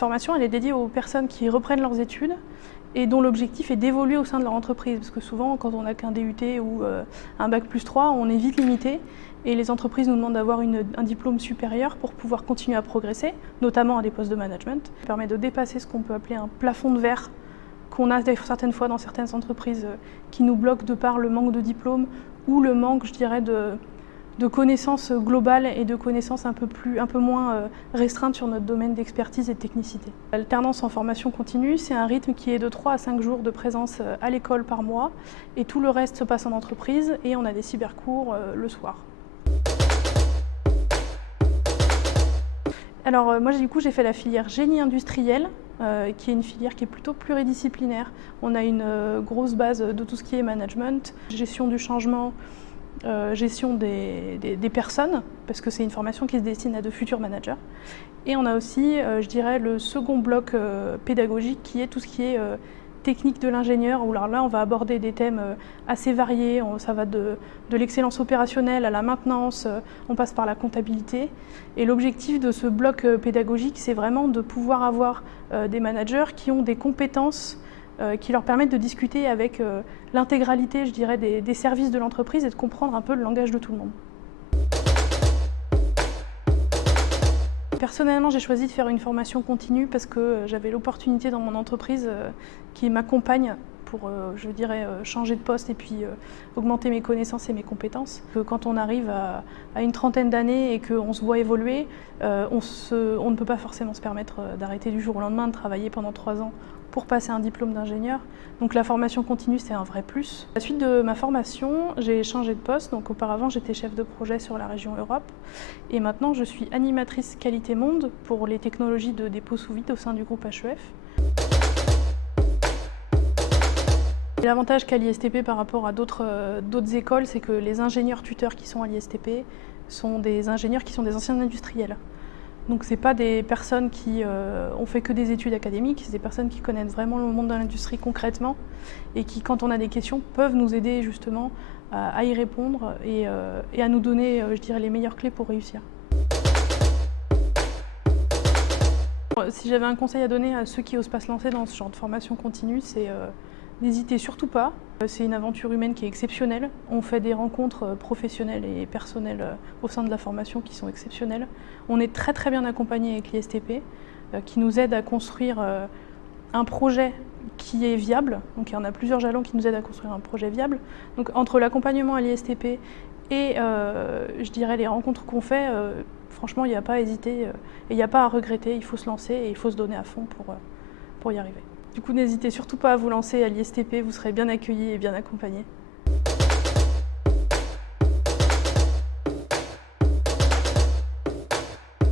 La formation, elle est dédiée aux personnes qui reprennent leurs études et dont l'objectif est d'évoluer au sein de leur entreprise. Parce que souvent, quand on n'a qu'un DUT ou un bac+3, on est vite limité. Et les entreprises nous demandent d'avoir un diplôme supérieur pour pouvoir continuer à progresser, notamment à des postes de management. Ça permet de dépasser ce qu'on peut appeler un plafond de verre qu'on a certaines fois dans certaines entreprises qui nous bloquent de par le manque de diplôme ou le manque, je dirais, de connaissances globales et de connaissances un peu moins restreintes sur notre domaine d'expertise et de technicité. L'alternance en formation continue, c'est un rythme qui est de 3 à 5 jours de présence à l'école par mois et tout le reste se passe en entreprise et on a des cybercours le soir. Alors moi du coup j'ai fait la filière génie industriel qui est une filière qui est plutôt pluridisciplinaire. On a une grosse base de tout ce qui est management, gestion du changement, gestion des personnes, parce que c'est une formation qui se destine à de futurs managers. Et on a aussi, je dirais, le second bloc pédagogique qui est tout ce qui est technique de l'ingénieur, où là on va aborder des thèmes assez variés, ça va de l'excellence opérationnelle à la maintenance, on passe par la comptabilité. Et l'objectif de ce bloc pédagogique, c'est vraiment de pouvoir avoir des managers qui ont des compétences qui leur permettent de discuter avec l'intégralité, je dirais, des services de l'entreprise et de comprendre un peu le langage de tout le monde. Personnellement, j'ai choisi de faire une formation continue parce que j'avais l'opportunité dans mon entreprise qui m'accompagne pour, je dirais, changer de poste et puis augmenter mes connaissances et mes compétences. Quand on arrive à une trentaine d'années et qu'on se voit évoluer, on ne peut pas forcément se permettre d'arrêter du jour au lendemain, de travailler pendant 3 ans pour passer un diplôme d'ingénieur. Donc la formation continue, c'est un vrai plus. À la suite de ma formation, j'ai changé de poste. Donc auparavant, j'étais chef de projet sur la région Europe. Et maintenant, je suis animatrice qualité monde pour les technologies de dépôt sous vide au sein du groupe HEF. L'avantage qu'a l'ISTP par rapport à d'autres écoles, c'est que les ingénieurs tuteurs qui sont à l'ISTP sont des ingénieurs qui sont des anciens industriels. Donc ce n'est pas des personnes qui ont fait que des études académiques, c'est des personnes qui connaissent vraiment le monde de l'industrie concrètement et qui, quand on a des questions, peuvent nous aider justement à y répondre et à nous donner, je dirais, les meilleures clés pour réussir. Si j'avais un conseil à donner à ceux qui osent pas se lancer dans ce genre de formation continue, c'est n'hésitez surtout pas. C'est une aventure humaine qui est exceptionnelle. On fait des rencontres professionnelles et personnelles au sein de la formation qui sont exceptionnelles. On est très très bien accompagné avec l'ISTP qui nous aide à construire un projet qui est viable. Donc il y en a plusieurs jalons qui nous aident à construire un projet viable. Donc entre l'accompagnement à l'ISTP et je dirais les rencontres qu'on fait, franchement il n'y a pas à hésiter et il n'y a pas à regretter. Il faut se lancer et il faut se donner à fond pour y arriver. Du coup, n'hésitez surtout pas à vous lancer à l'ISTP, vous serez bien accueillis et bien accompagnés.